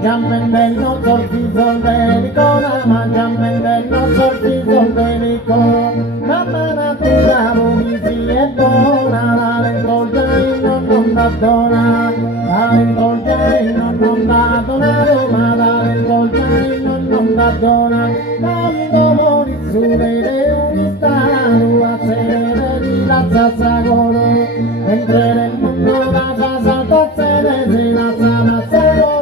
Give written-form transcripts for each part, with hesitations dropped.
Giammendello sorriso belico, ma giammendello sorriso belico, mamma natura si è buona, la rivolgia in non da dona, la rivolgia in non da dona, Roma, la rivolgia in non da dona, quando mori su dei unistano, a sedere di la zazzagoro, mentre nel mondo la zazzatazzene si la zazzagoro.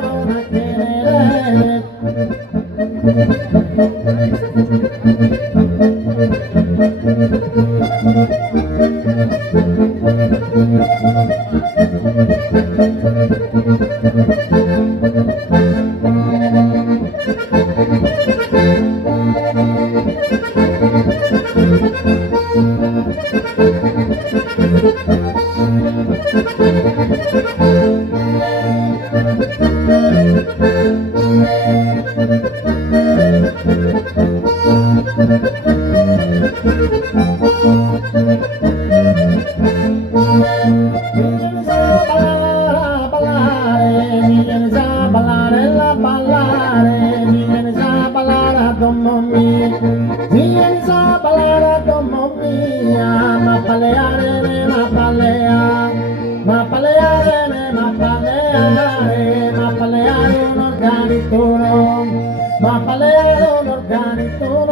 Ma paleare un organico,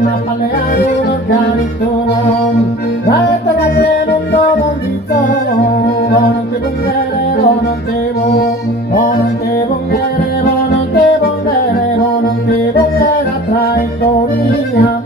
ma paleare un organico, dai te non do dito, non te bungere, non te bo, non te bungere, non te bungere, non te bungere tra i toria.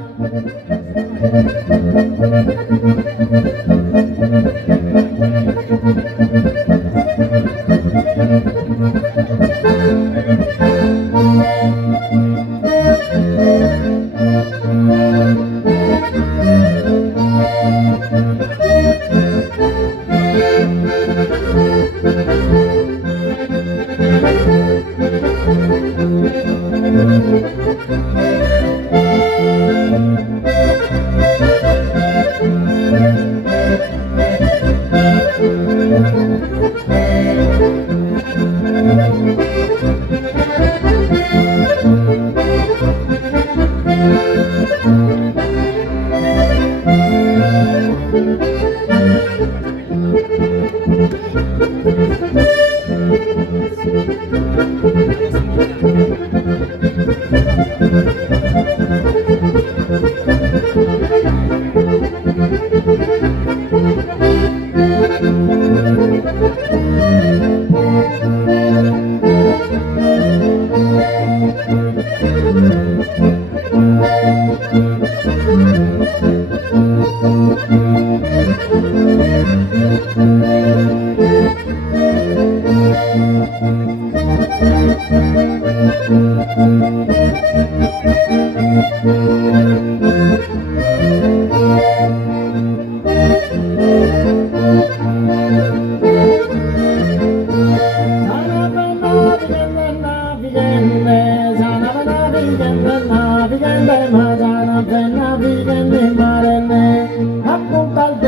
Appunta al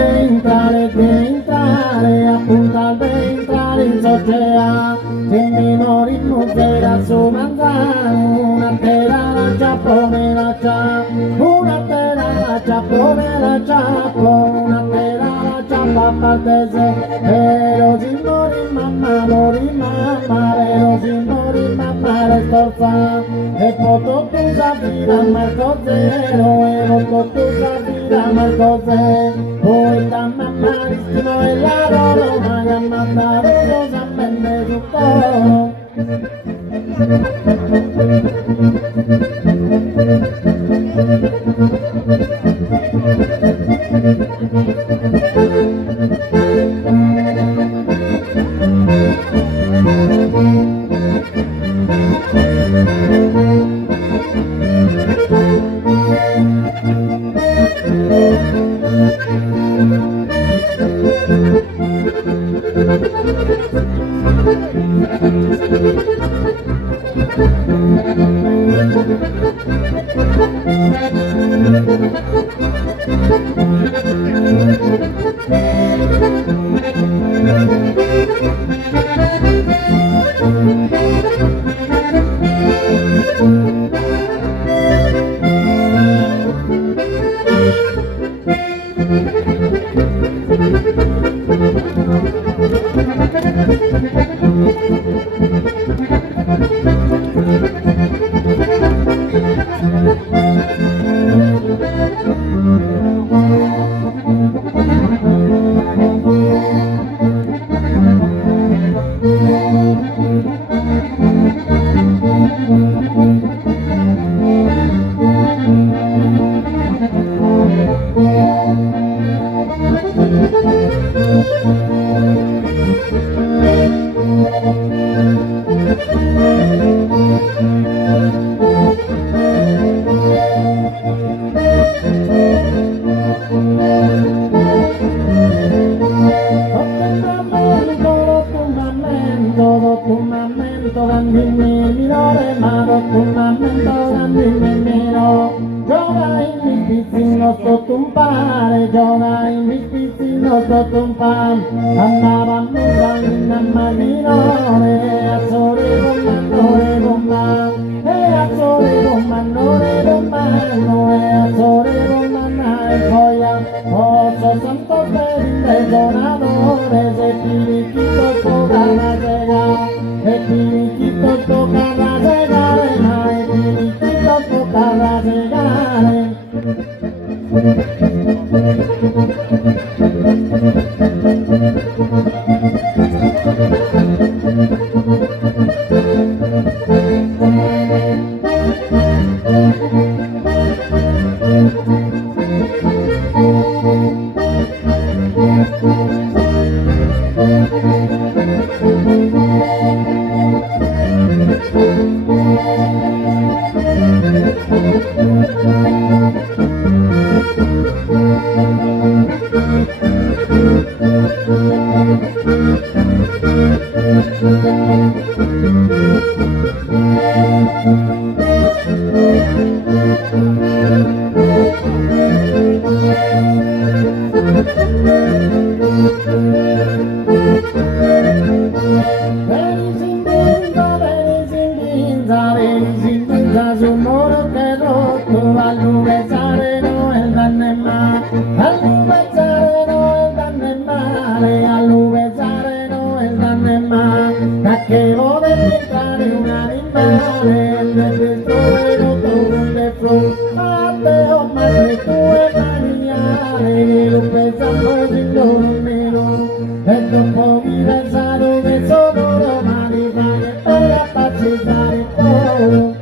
entrare, appunta al entrare in soggia, se mi mori muzzera su manzano, una tela la giappone la già, una tela la giappone la giappo, una tela la giappa maltese, vero si mori mamma, vero si mori mamma le scorza, e poto tu sapira Marco Zero, e poto tu sapira Marco Zero. poeta malissimo e la Roma che ha mandato cosamente sul coro. Minore, ma rotundamento grande nero. Gioca in mi pizzino sotto un pane, gioca in mi pizzino sotto un pane. Andavamo in minore, a sole con mannore con mano, e a sole con mannore con mano, e a sole con mannare poi a posso santo per donatore, se ti richido sopra la sega, e ti richido sopra la segare, ma e ti richido sopra la segare. Che vuole entrare un animale nel tuo telefono, a te ho mai tue maniere, lo pensavo di loro nero, e dopo mi pensato che sono domani, fare per appacificare il cuore.